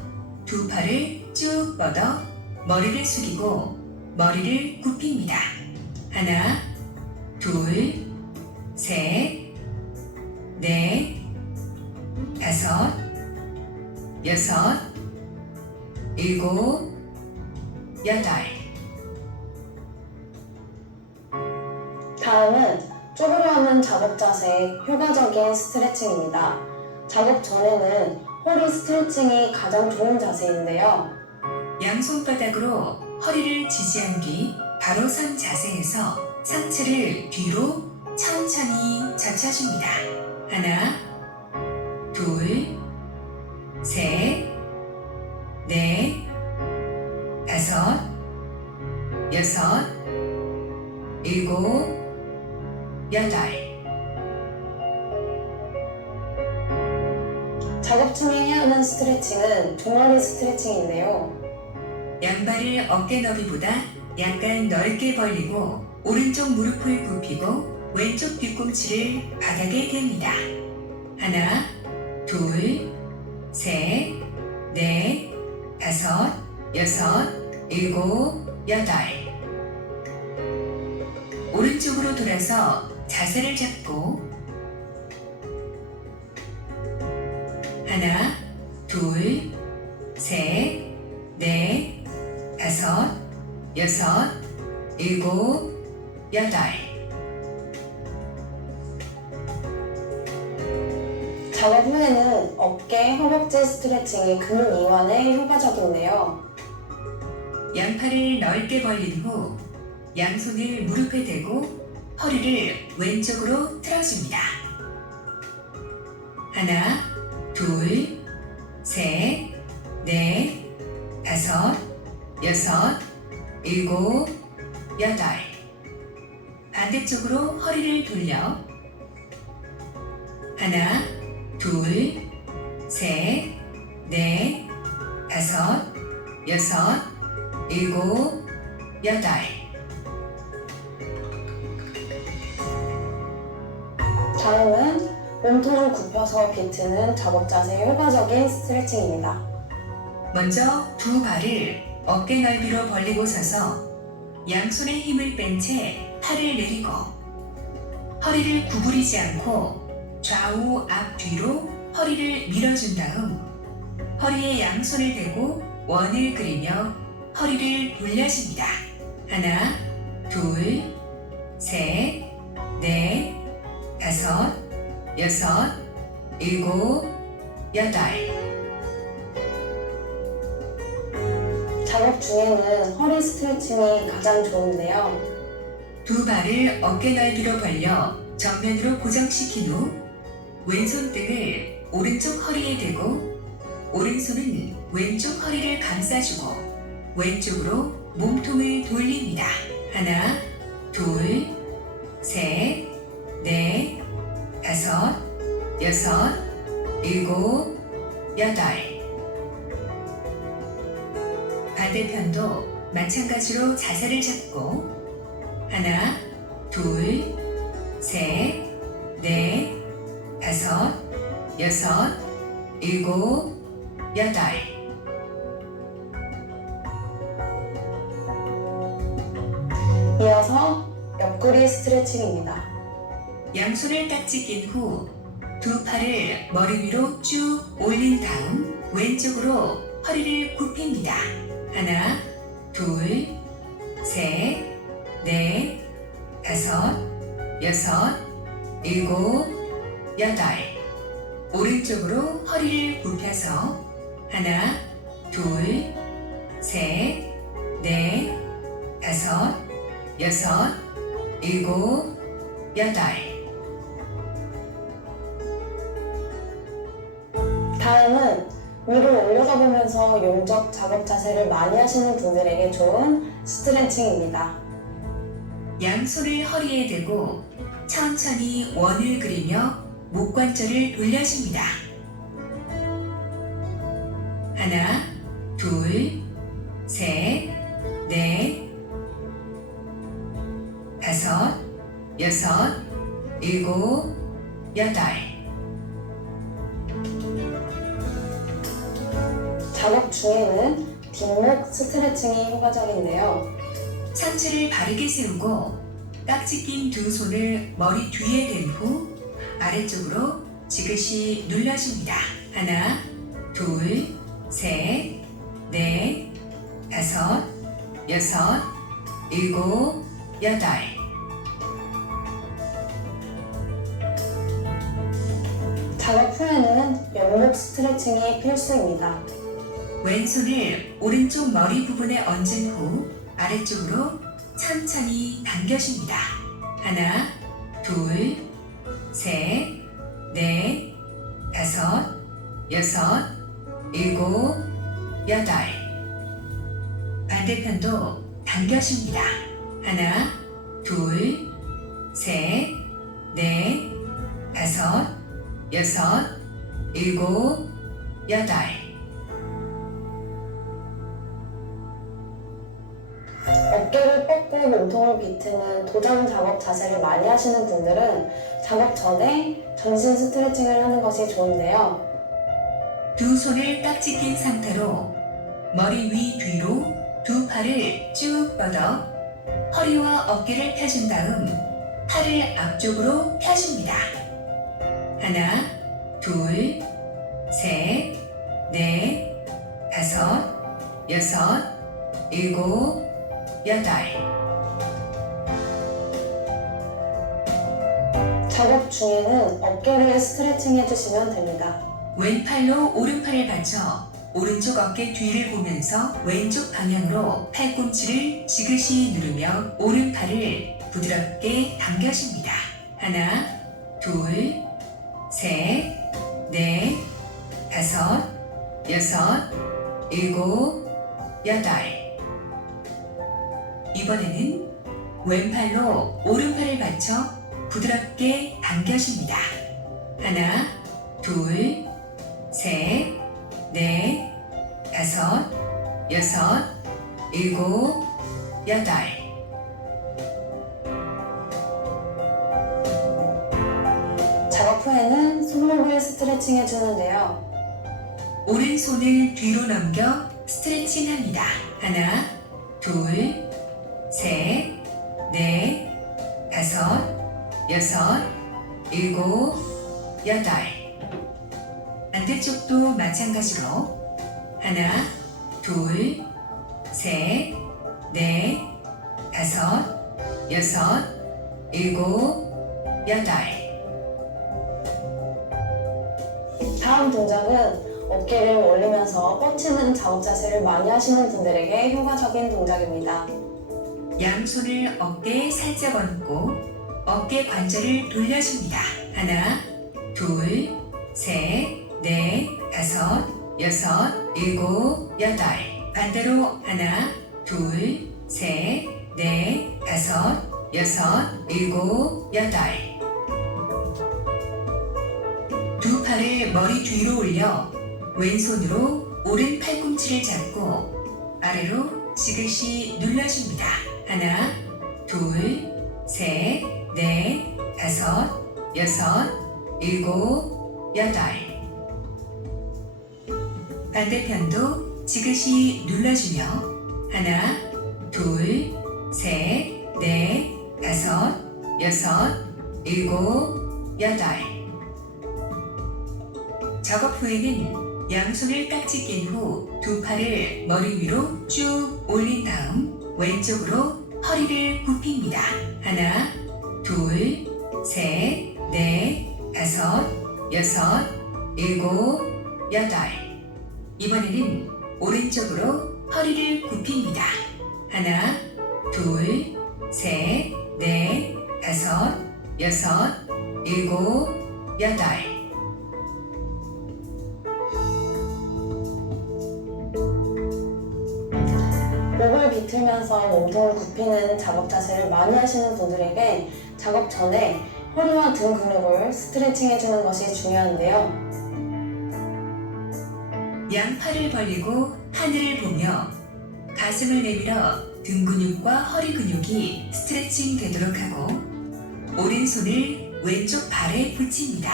두 팔을 쭉 뻗어 머리를 숙이고 머리를 굽힙니다. 하나, 둘, 셋, 넷, 다섯, 여섯, 일곱, 여덟. 다음은 쪼그려 앉는 작업 자세의 효과적인 스트레칭입니다. 작업 전에는 허리 스트레칭이 가장 좋은 자세인데요. 양손바닥으로 허리를 지지한 뒤 바로 선 자세에서 상체를 뒤로 천천히 젖혀줍니다. 하나, 둘, 셋, 넷, 다섯, 여섯, 일곱, 여덟. 작업 중에 해야 하는 스트레칭은 종아리 스트레칭인데요. 양발을 어깨 너비보다 약간 넓게 벌리고 오른쪽 무릎을 굽히고 왼쪽 뒤꿈치를 바닥에 댑니다. 하나, 둘, 셋, 넷, 다섯, 여섯, 일곱, 여덟. 오른쪽으로 돌아서 자세를 잡고 하나, 둘, 셋, 넷, 다섯, 여섯, 일곱, 여덟. 작업 후에는 어깨, 허벅지 스트레칭이 근육 이완에 효과적인데요. 양팔을 넓게 벌린 후 양손을 무릎에 대고 허리를 왼쪽으로 틀어줍니다. 하나, 둘, 셋, 넷, 다섯, 여섯, 일곱, 여덟. 반대쪽으로 허리를 돌려 하나, 둘, 셋, 넷, 다섯, 여섯, 일곱, 여덟. 다음은 몸통을 굽혀서 비트는 작업 자세의 효과적인 스트레칭입니다. 먼저 두 발을 어깨 넓이로 벌리고 서서 양손에 힘을 뺀 채 팔을 내리고 허리를 구부리지 않고 좌우 앞뒤로 허리를 밀어준 다음 허리에 양손을 대고 원을 그리며 허리를 돌려줍니다. 하나, 둘, 셋, 넷, 다섯, 여섯, 일곱, 여덟. 작업 중에는 허리 스트레칭이 가장 좋은데요. 두 발을 어깨 넓이로 벌려 정면으로 고정시킨 후 왼손 등을 오른쪽 허리에 대고 오른손은 왼쪽 허리를 감싸주고 왼쪽으로 몸통을 돌립니다. 하나, 둘, 셋, 넷, 다섯, 여섯, 일곱, 여덟. 반대편도 마찬가지로 자세를 잡고 하나, 둘, 셋, 넷, 다섯, 여섯, 일곱, 여덟. 이어서 옆구리 스트레칭입니다. 양손을 깍지 낀 후 두 팔을 머리 위로 쭉 올린 다음 왼쪽으로 허리를 굽힙니다. 하나, 둘, 셋, 넷, 다섯, 여섯, 일곱, 여덟. 오른쪽으로 허리를 굽혀서 하나, 둘, 셋, 넷, 다섯, 여섯, 일곱, 여덟. 다음은 위로 올려다 보면서 용접 작업 자세를 많이 하시는 분들에게 좋은 스트레칭입니다. 양손을 허리에 대고 천천히 원을 그리며 목관절을 돌려줍니다. 하나, 둘, 셋, 넷, 다섯, 여섯, 일곱, 여덟. 작업 중에는 뒷목 스트레칭이 효과적인데요. 상체를 바르게 세우고 깍지 낀 두 손을 머리 뒤에 댄 후 아래쪽으로 지그시 눌러줍니다. 하나, 둘, 셋, 넷, 다섯, 여섯, 일곱, 여덟. 작업 후에는 옆목 스트레칭이 필수입니다. 왼손을 오른쪽 머리 부분에 얹은 후 아래쪽으로 천천히 당겨줍니다. 하나, 둘, 셋, 넷, 다섯, 여섯, 일곱, 여덟. 반대편도 당겨줍니다. 하나, 둘, 셋, 넷, 다섯, 여섯, 일곱, 여덟. 어깨를 뻗고 몸통을 비트는 도장 작업 자세를 많이 하시는 분들은 작업 전에 전신 스트레칭을 하는 것이 좋은데요. 두 손을 깍지 낀 상태로 머리 위 뒤로 두 팔을 쭉 뻗어 허리와 어깨를 펴준 다음 팔을 앞쪽으로 펴줍니다. 하나, 둘, 셋, 넷, 다섯, 여섯, 일곱, 여덟. 작업 중에는 어깨를 스트레칭 해주시면 됩니다. 왼팔로 오른팔을 받쳐 오른쪽 어깨 뒤를 보면서 왼쪽 방향으로 팔꿈치를 지그시 누르며 오른팔을 부드럽게 당겨줍니다. 하나, 둘, 셋, 넷, 다섯, 여섯, 일곱, 여덟. 이번에는 왼팔로 오른팔을 받쳐 부드럽게 당겨줍니다. 하나, 둘, 셋, 넷, 다섯, 여섯, 일곱, 여덟. 작업 후에는 손목을 스트레칭 해주는데요. 오른손을 뒤로 넘겨 스트레칭 합니다. 하나, 둘, 셋, 넷, 다섯, 여섯, 일곱, 여덟. 반대쪽도 마찬가지로 하나, 둘, 셋, 넷, 다섯, 여섯, 일곱, 여덟. 다음 동작은 어깨를 올리면서 뻗치는 작업 자세를 많이 하시는 분들에게 효과적인 동작입니다. 양손을 어깨에 살짝 얹고 어깨 관절을 돌려줍니다. 하나, 둘, 셋, 넷, 다섯, 여섯, 일곱, 여덟. 반대로 하나, 둘, 셋, 넷, 다섯, 여섯, 일곱, 여덟. 두 팔을 머리 뒤로 올려 왼손으로 오른 팔꿈치를 잡고 아래로 지그시 눌러줍니다. 하나, 둘, 셋, 넷, 다섯, 여섯, 일곱, 여덟. 반대편도 지그시 눌러주며 하나, 둘, 셋, 넷, 다섯, 여섯, 일곱, 여덟. 작업 후에는 양손을 깍지 낀 후 두 팔을 머리 위로 쭉 올린 다음 왼쪽으로 허리를 굽힙니다. 하나, 둘, 셋, 넷, 다섯, 여섯, 일곱, 여덟. 이번에는 오른쪽으로 허리를 굽힙니다. 하나, 둘, 셋, 넷, 다섯, 여섯, 일곱, 여덟. 버티면서 몸통을 굽히는 작업 자세를 많이 하시는 분들에게 작업 전에 허리와 등 근육을 스트레칭 해주는 것이 중요한데요. 양팔을 벌리고 하늘을 보며 가슴을 내밀어 등 근육과 허리 근육이 스트레칭 되도록 하고 오른손을 왼쪽 발에 붙입니다.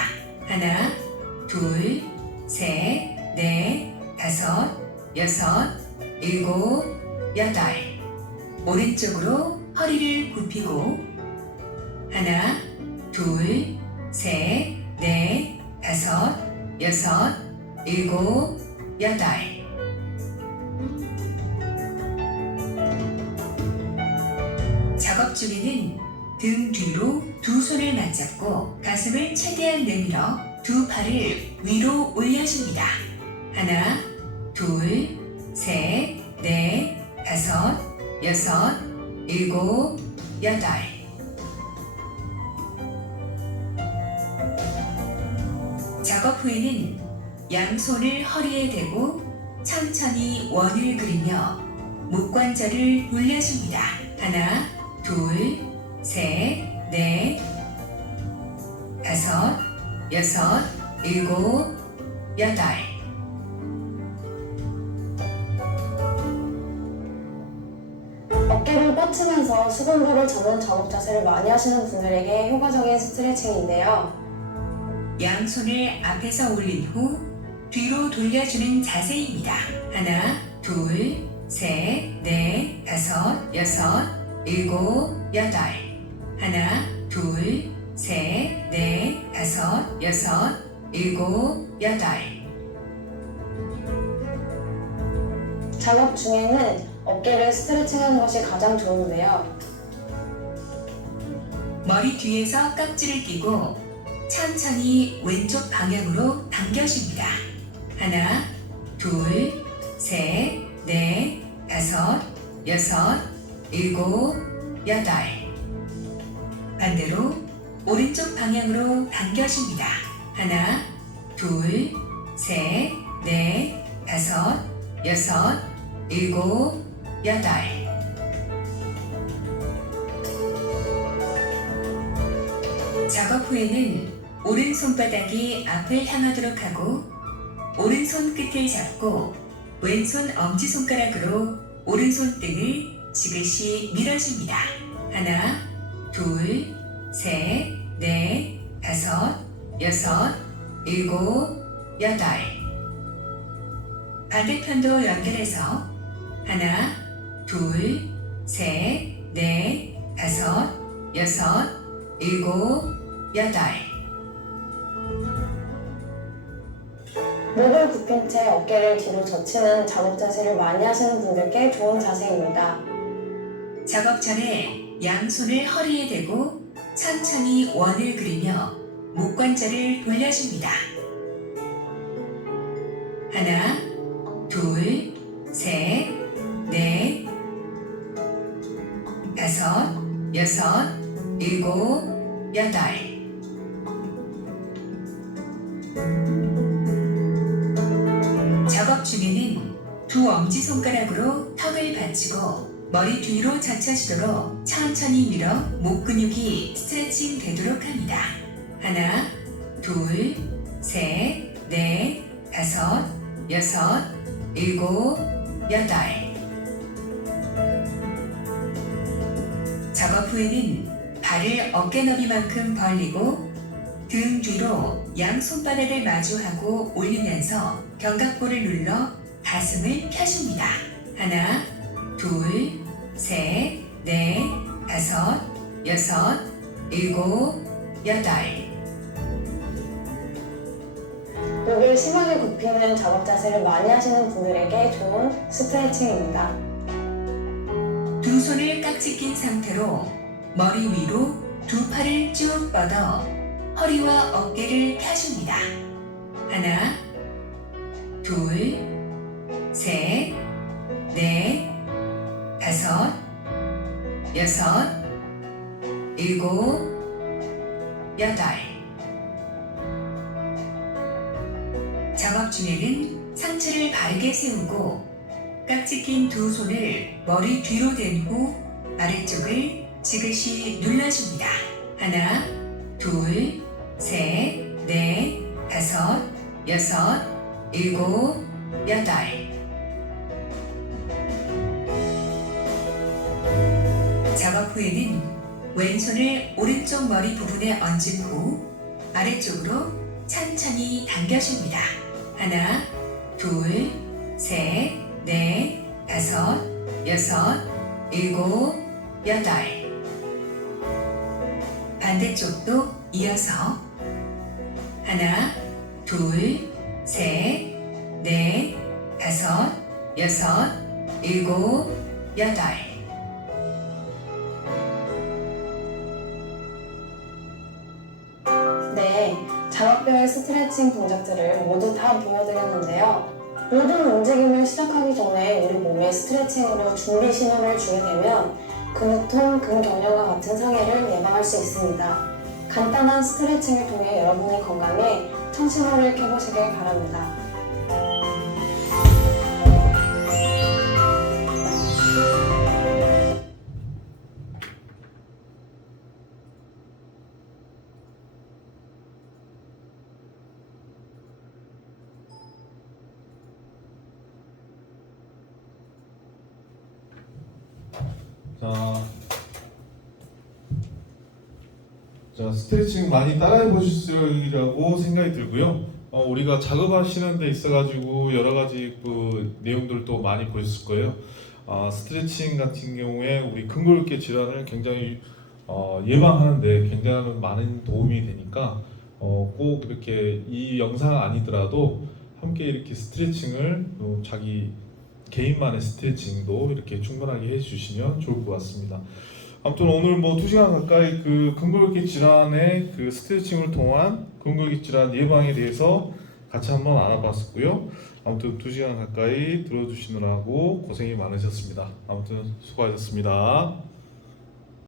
하나, 둘, 셋, 넷, 다섯, 여섯, 일곱, 여덟. 오른쪽으로 허리를 굽히고 하나, 둘, 셋, 넷, 다섯, 여섯, 일곱, 여덟. 작업 중에는 등 뒤로 두 손을 맞잡고 가슴을 최대한 내밀어 두 팔을 위로 올려줍니다. 하나, 둘, 셋, 넷, 다섯, 여섯, 일곱, 여덟. 작업 후에는 양손을 허리에 대고 천천히 원을 그리며 목관절을 돌려줍니다. 하나, 둘, 셋, 넷, 다섯, 여섯, 일곱, 여덟. 어깨를 뻗치면서 수근부를 잡는 작업 자세를 많이 하시는 분들에게 효과적인 스트레칭인데요. 양손을 앞에서 올린 후 뒤로 돌려주는 자세입니다. 하나, 둘, 셋, 넷, 다섯, 여섯, 일곱, 여덟. 하나, 둘, 셋, 넷, 다섯, 여섯, 일곱, 여덟. 작업 중에는 어깨를 스트레칭하는 것이 가장 좋은데요. 머리 뒤에서 깍지를 끼고 천천히 왼쪽 방향으로 당겨줍니다. 하나, 둘, 셋, 넷, 다섯, 여섯, 일곱, 여덟. 반대로 오른쪽 방향으로 당겨줍니다. 하나, 둘, 셋, 넷, 다섯, 여섯, 일곱, 여덟. 작업 후에는 오른손바닥이 앞을 향하도록 하고 오른손 끝을 잡고 왼손 엄지손가락으로 오른손 등을 지그시 밀어줍니다. 하나, 둘, 셋, 넷, 다섯, 여섯, 일곱, 여덟. 반대편도 연결해서 하나, 둘, 셋, 넷, 다섯, 여섯, 일곱, 여덟. 목을 굽힌 채 어깨를 뒤로 젖히는 작업 자세를 많이 하시는 분들께 좋은 자세입니다. 작업 전에 양손을 허리에 대고 천천히 원을 그리며 목관절을 돌려줍니다. 하나, 둘, 셋, 넷, 다섯, 여섯, 일곱, 여덟. 작업 중에는 두 엄지손가락으로 턱을 받치고 머리 뒤로 젖혀지도록 천천히 밀어 목 근육이 스트레칭 되도록 합니다. 하나, 둘, 셋, 넷, 다섯, 여섯, 일곱, 여덟. 작업 후에는 발을 어깨 너비만큼 벌리고 등 뒤로 양 손바닥을 마주하고 올리면서 견갑골을 눌러 가슴을 펴줍니다. 하나, 둘, 셋, 넷, 다섯, 여섯, 일곱, 여덟. 목을 심하게 굽히는 작업 자세를 많이 하시는 분들에게 좋은 스트레칭입니다. 두 손을 깍지 낀 상태로 머리 위로 두 팔을 쭉 뻗어 허리와 어깨를 펴줍니다. 하나, 둘, 셋, 넷, 다섯, 여섯, 일곱, 여덟. 작업 중에는 상체를 바르게 세우고 딱지 낀 두 손을 머리 뒤로 댄 후 아래쪽을 지그시 눌러줍니다. 하나, 둘, 셋, 넷, 다섯, 여섯, 일곱, 여덟. 작업 후에는 왼손을 오른쪽 머리 부분에 얹은 후 아래쪽으로 천천히 당겨줍니다. 하나, 둘, 셋, 넷, 다섯, 여섯, 일곱, 여덟. 반대쪽도 이어서 하나, 둘, 셋, 넷, 다섯, 여섯, 일곱, 여덟. 네, 작업별 스트레칭 동작들을 모두 다 보여드렸는데요. 모든 움직임을 시작하기 전에 우리 몸에 스트레칭으로 준비 신호를 주게 되면 근육통, 근경련과 같은 상해를 예방할 수 있습니다. 간단한 스트레칭을 통해 여러분의 건강에 청신호를 켜보시길 바랍니다. 자, 스트레칭 많이 따라해 보시리라고 생각이 들고요. 우리가 작업하시는 데 있어가지고 여러 가지 그 내용들도 많이 보셨을 거예요. 스트레칭 같은 경우에 우리 근골격 질환을 굉장히 예방하는데 굉장히 많은 도움이 되니까 꼭 이렇게 이 영상 아니더라도 함께 이렇게 스트레칭을 자기 개인만의 스트레칭도 이렇게 충분하게 해주시면 좋을 것 같습니다. 아무튼 오늘 뭐 2시간 가까이 그 근골격 질환의 그 스트레칭을 통한 근골격 질환 예방에 대해서 같이 한번 알아봤었고요. 아무튼 2시간 가까이 들어주시느라고 고생이 많으셨습니다. 아무튼 수고하셨습니다.